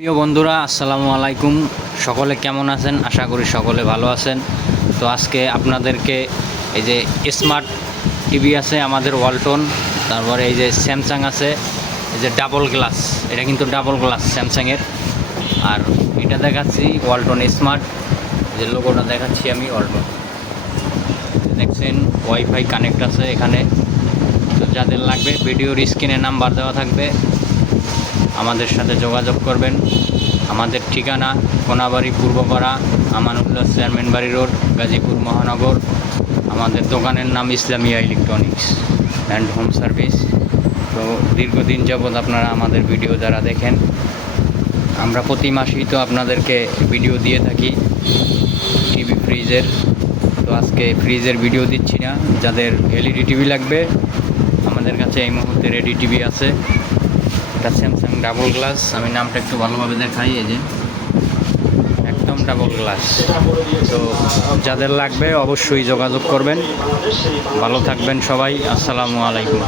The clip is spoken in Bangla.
প্রিয় বন্ধুরা, আসসালামু আলাইকুম। সকলে কেমন আছেন? আশা করি সকলে ভালো আছেন। তো আজকে আপনাদেরকে এই যে স্মার্ট টিভি আছে আমাদের ওয়ালটন, তারপরে এই যে স্যামসাং আছে, এই যে ডাবল গ্লাস, এটা কিন্তু ডাবল গ্লাস স্যামসাংয়ের। আর এটা দেখাচ্ছি ওয়ালটন স্মার্ট, যে লোগোটা দেখাচ্ছি আমি ওয়ালটন। দেখছেন ওয়াইফাই কানেক্ট আছে এখানে। তো যাদের লাগবে ভিডিওর স্ক্রিনে নাম্বার দেওয়া থাকবে, আমাদের সাথে যোগাযোগ করবেন। আমাদের ঠিকানা কোনাবাড়ি পূর্বপাড়া, আমানুল্লাহ চেয়ারম্যান বাড়ি রোড, গাজীপুর মহানগর। আমাদের দোকানের নাম Islamia electronics and home service. তো দীর্ঘদিন যাবৎ আপনারা আমাদের ভিডিও যারা দেখেন, আমরা প্রতি মাসেই তো আপনাদেরকে ভিডিও দিয়ে থাকি টিভি ফ্রিজের। তো আজকে ফ্রিজের ভিডিও দিচ্ছি না। যাদের এলইডি টিভি লাগবে, আমাদের কাছে এই মুহূর্তে রেডি টিভি আছে। এটা স্যামসাং ডাবল গ্লাস, আমি নামটা একটু ভালোভাবে দেখাই। এই যে একদম ডাবল গ্লাস। তো যাদের লাগবে অবশ্যই যোগাযোগ করবেন। ভালো থাকবেন সবাই। আসসালামু আলাইকুম।